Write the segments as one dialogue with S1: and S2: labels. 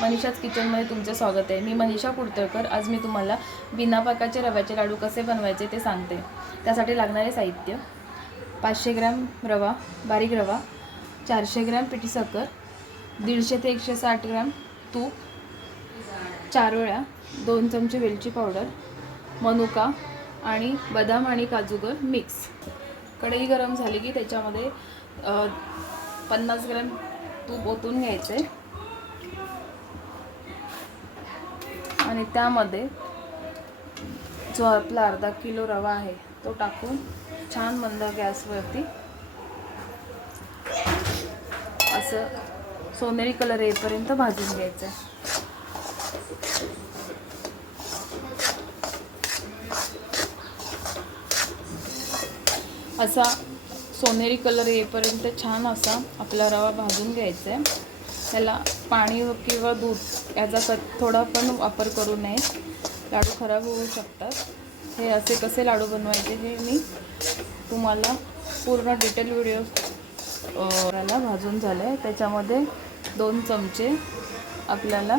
S1: मनीषाच किचनमध्ये तुमचं स्वागत आहे. मी मनीषा कुडतळकर. आज मी तुम्हाला बिना पाकाचे रव्याचे लाडू कसे बनवायचे ते सांगते. त्यासाठी लागणारे साहित्य पाचशे ग्रॅम रवा बारीक रवा चारशे ग्रॅम पिठी साखर दीडशे ते एकशे साठ ग्रॅम तूप चारोळ्या दोन चमचे वेलची पावडर मनुका आणि बदाम आणि काजूगर मिक्स कढई गरम झाली की त्याच्यामध्ये पन्नास ग्रॅम तूप ओतून घ्यायचे. आणि त्यामध्ये जो आपला अर्धा किलो रवा आहे तो टाकून छान मंद गॅसवरती असं सोनेरी कलर येईपर्यंत भाजून घ्यायचं आहे असा सोनेरी कलर येईपर्यंत छान असा आपला रवा भाजून घ्यायचा आहे त्याला पाणी किंवा दूध याचा क थोडा पण वापर करू नये. लाडू खराब होऊ शकतात. हे असे कसे लाडू बनवायचे हे मी तुम्हाला पूर्ण डिटेल व्हिडिओ याला भाजून झालं आहे त्याच्यामध्ये दोन चमचे आपल्याला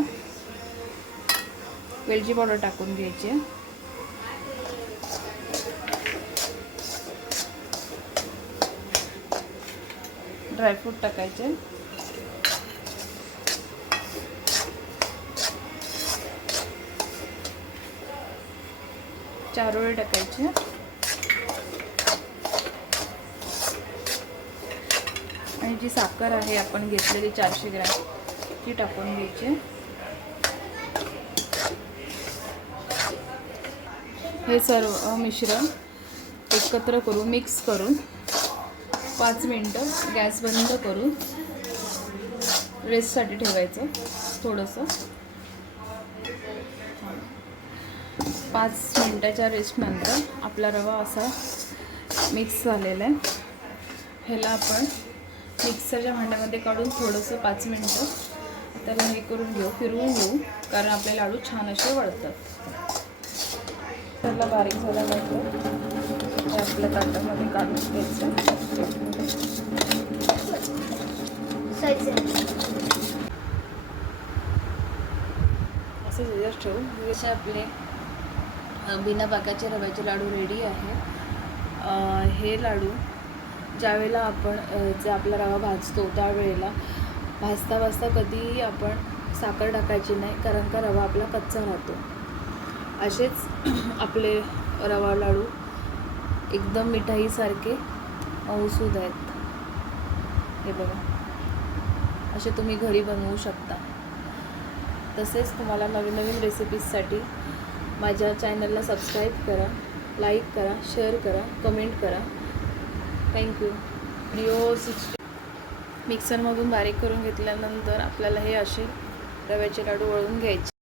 S1: वेलची पावडर टाकून घ्यायची ड्रायफ्रूट टाकायचे. चारोळे टाकायचे. आणि जी साखर आहे आपण घेतलेली चारशे ग्रॅम ती टाकून घ्यायची. हे सर्व मिश्रण एकत्र करून मिक्स करून पाच मिनटं गॅस बंद करून रेस्टसाठी ठेवायचं थोडंसं. पाच मिनटाच्या रेस्टनंतर आपला रवा असा मिक्स झालेला आहे. ह्याला आपण मिक्सरच्या भांड्यामध्ये काढून थोडंसं पाच मिनटं त्याला हे करून घेऊ फिरवून घेऊ कारण आपले लाडू छान असे वळतात. त्याला बारीक झाल्यानंतर हे आपल्या ताटामध्ये काढून घ्यायचं. असं जस्ट ठेवू जसे आपले बिना बाकाचे रव्याचे लाडू रेडी आहे. हे लाडू ज्यावेळेला आपण जे आपला रवा भाजतो त्यावेळेला भाजता भाजता कधीही आपण साखर टाकायची नाही कारण का रवा आपला कच्चा राहतो. असेच आपले रवा लाडू एकदम मिठाईसारखे मऊसूद आहेत. हे बघा. असे तुम्ही घरी बनवू शकता. तसेच तुम्हाला नवीन नवीन रेसिपीजसाठी माझ्या चॅनलला सबस्क्राईब करा लाईक करा शेअर करा कमेंट करा. थँक्यू व्हिडिओ सिक्स्टी मिक्सरमधून बारीक करून घेतल्यानंतर आपल्याला हे असे रव्याचे लाडू वळून घ्यायचे.